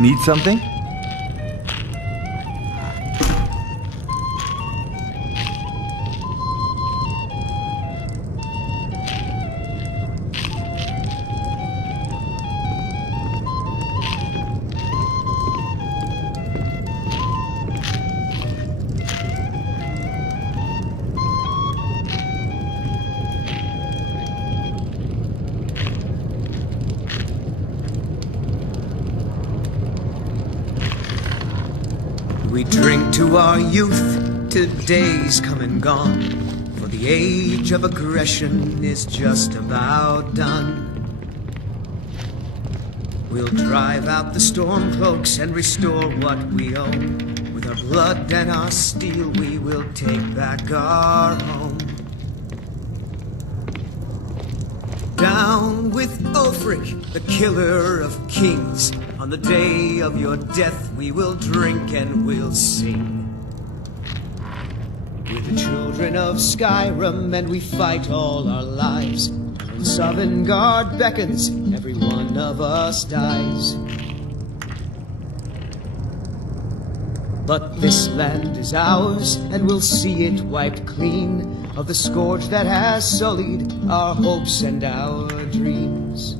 Need something? We drink to our youth, to days come and gone, for the age of aggression is just about done. We'll drive out the storm cloaks and restore what we own. With our blood and our steel we will take back our home. Down with Ulfric, the killer of kings. On the day of your death we will drink and we'll sing. We're the children of Skyrim and we fight all our lives. When Sovngarde beckons, every one of us dies. But this land is ours, and we'll see it wiped clean of the scourge that has sullied our hopes and our dreams.